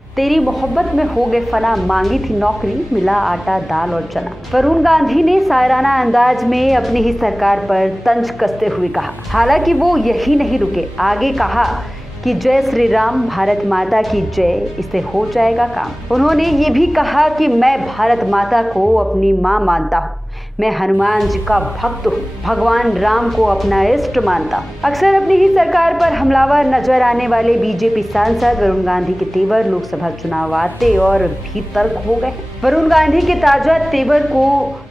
तेरी मोहब्बत में हो गए फना, मांगी थी नौकरी, मिला आटा दाल और चना। वरुण गांधी ने शायराना अंदाज में अपनी ही सरकार पर तंज कसते हुए कहा। हालांकि वो यही नहीं रुके, आगे कहा कि जय श्री राम, भारत माता की जय, इससे हो जाएगा काम। उन्होंने ये भी कहा कि मैं भारत माता को अपनी माँ मानता हूँ, मैं हनुमान जी का भक्त हूँ, भगवान राम को अपना इष्ट मानता हूँ। अक्सर अपनी ही सरकार पर हमलावर नजर आने वाले बीजेपी सांसद वरुण गांधी के तेवर लोकसभा चुनाव आते और भी तल्ख हो गए। वरुण गांधी के ताजा तेवर को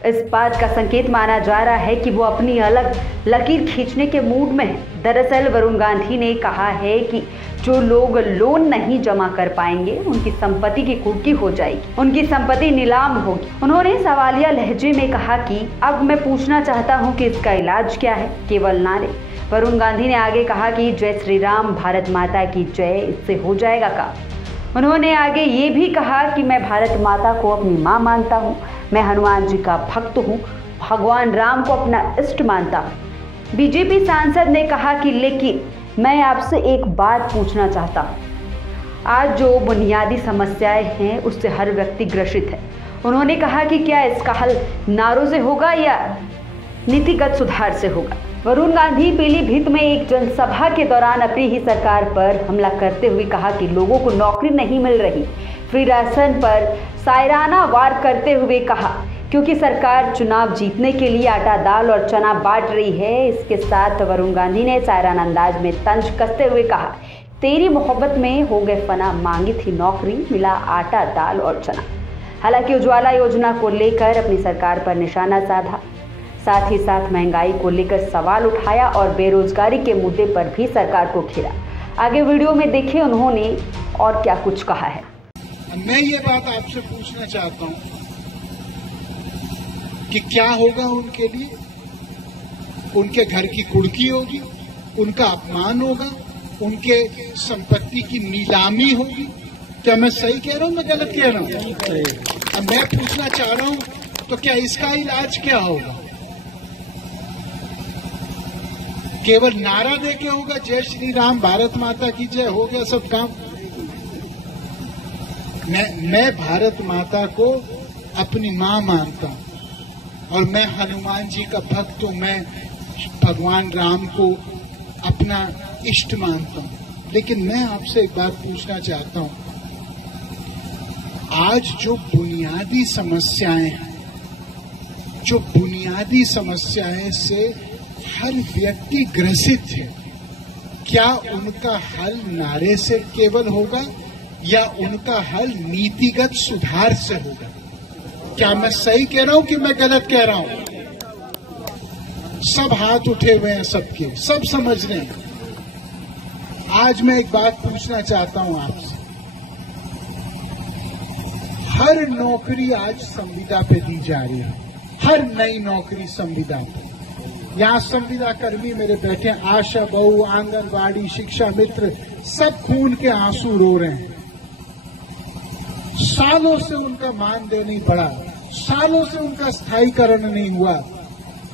इस बात का संकेत माना जा रहा है कि वो अपनी अलग लकीर खींचने के मूड में है। दरअसल वरुण गांधी ने कहा है कि जो लोग लोन नहीं जमा कर पाएंगे उनकी संपत्ति की कुर्की हो जाएगी, उनकी संपत्ति नीलाम होगी। उन्होंने सवालिया लहजे में कहा कि अब मैं पूछना चाहता हूं कि इसका इलाज क्या है, केवल नारे। वरुण गांधी ने आगे कहा कि जय श्री राम, भारत माता की जय, इससे हो जाएगा काम। उन्होंने आगे ये भी कहा कि मैं भारत माता को अपनी माँ मानता हूँ, मैं हनुमान जी का भक्त हूँ, भगवान राम को अपना इष्ट मानता हूँ। बीजेपी सांसद ने कहा कि लेकिन मैं आपसे एक बात पूछना चाहता हूँ, आज जो बुनियादी समस्याएं हैं उससे हर व्यक्ति ग्रसित है। उन्होंने कहा कि क्या इसका हल नारों से होगा या नीतिगत सुधार से होगा। वरुण गांधी पीलीभीत में एक जनसभा के दौरान अपनी ही सरकार पर हमला करते हुए कहा कि लोगों को नौकरी नहीं मिल रही। फ्री राशन पर शायराना वार करते हुए कहा क्योंकि सरकार चुनाव जीतने के लिए आटा दाल और चना बांट रही है। इसके साथ वरुण गांधी ने शायराना अंदाज में तंज कसते हुए कहा, तेरी मोहब्बत में हो गए फना, मांगी थी नौकरी, मिला आटा दाल और चना। हालांकि उज्ज्वला योजना को लेकर अपनी सरकार पर निशाना साधा, साथ ही साथ महंगाई को लेकर सवाल उठाया और बेरोजगारी के मुद्दे पर भी सरकार को घेरा। आगे वीडियो में देखें उन्होंने और क्या कुछ कहा है। मैं ये बात आपसे पूछना चाहता हूँ कि क्या होगा उनके लिए? उनके घर की कुर्की होगी, उनका अपमान होगा, उनके संपत्ति की नीलामी होगी। क्या मैं सही कह रहा हूँ, मैं गलत कह रहा हूँ? अब मैं पूछना चाह रहा हूँ, तो क्या इसका इलाज क्या होगा? केवल नारा देके होगा जय श्री राम, भारत माता की जय, हो गया सब काम? मैं भारत माता को अपनी माँ मानता हूँ और मैं हनुमान जी का भक्त हूँ, मैं भगवान राम को अपना इष्ट मानता हूँ। लेकिन मैं आपसे एक बात पूछना चाहता हूँ, आज जो बुनियादी समस्याएं हैं, जो बुनियादी समस्याएं से हर व्यक्ति ग्रसित है, क्या उनका हल नारे से केवल होगा या उनका हल नीतिगत सुधार से होगा? क्या मैं सही कह रहा हूं कि मैं गलत कह रहा हूं? सब हाथ उठे हुए हैं, सबके, सब समझ रहे हैं। आज मैं एक बात पूछना चाहता हूं आपसे। हर नौकरी आज संविदा पे दी जा रही है, हर नई नौकरी संविदा पे। यहां संविदा कर्मी मेरे बैठे हैं, आशा बहु, आंगनबाड़ी, शिक्षा मित्र, सब खून के आंसू रो रहे हैं। सालों से उनका मानदेय नहीं बढ़ा, सालों से उनका स्थायीकरण नहीं हुआ।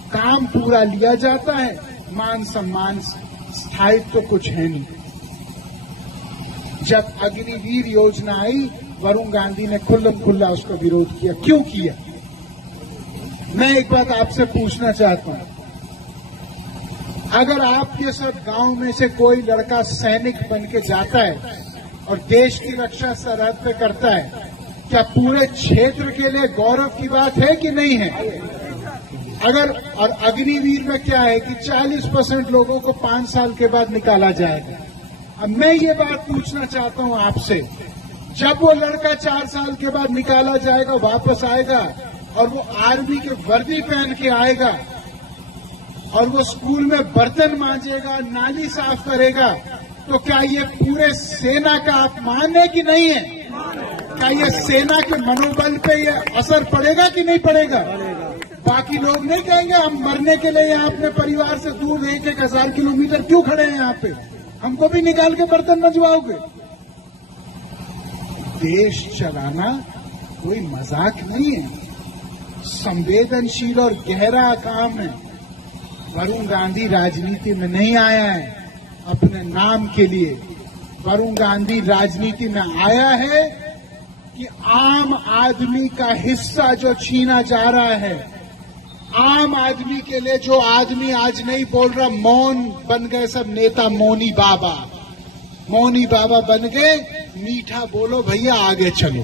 काम पूरा लिया जाता है, मान सम्मान स्थायित्व तो कुछ है नहीं। जब अग्निवीर योजना आई, वरुण गांधी ने खुल्लम खुल्ला उसका विरोध किया। क्यों किया? मैं एक बात आपसे पूछना चाहता हूं, अगर आपके साथ गांव में से कोई लड़का सैनिक बन के जाता है और देश की रक्षा सरहद पे करता है, क्या पूरे क्षेत्र के लिए गौरव की बात है कि नहीं है? अगर और अग्निवीर में क्या है कि 40% लोगों को 5 साल के बाद निकाला जाएगा। अब मैं ये बात पूछना चाहता हूं आपसे, जब वो लड़का 4 साल के बाद निकाला जाएगा, वापस आएगा और वो आर्मी के वर्दी पहन के आएगा और वो स्कूल में बर्तन मांजेगा, नाली साफ करेगा, तो क्या ये पूरे सेना का अपमान है कि नहीं है? क्या ये सेना के मनोबल पे ये असर पड़ेगा कि नहीं पड़ेगा? बाकी लोग नहीं कहेंगे हम मरने के लिए यहाँ अपने परिवार से दूर 1,000 किलोमीटर क्यों खड़े हैं यहाँ पे, हमको भी निकाल के बर्तन मंजवाओगे? देश चलाना कोई मजाक नहीं है, संवेदनशील और गहरा काम है। वरुण गांधी राजनीति में नहीं आया है अपने नाम के लिए। वरुण गांधी राजनीति में आया है कि आम आदमी का हिस्सा जो छीना जा रहा है, आम आदमी के लिए जो आदमी आज नहीं बोल रहा, मौन बन गए सब नेता, मौनी बाबा बन गए, मीठा बोलो भैया आगे चलो।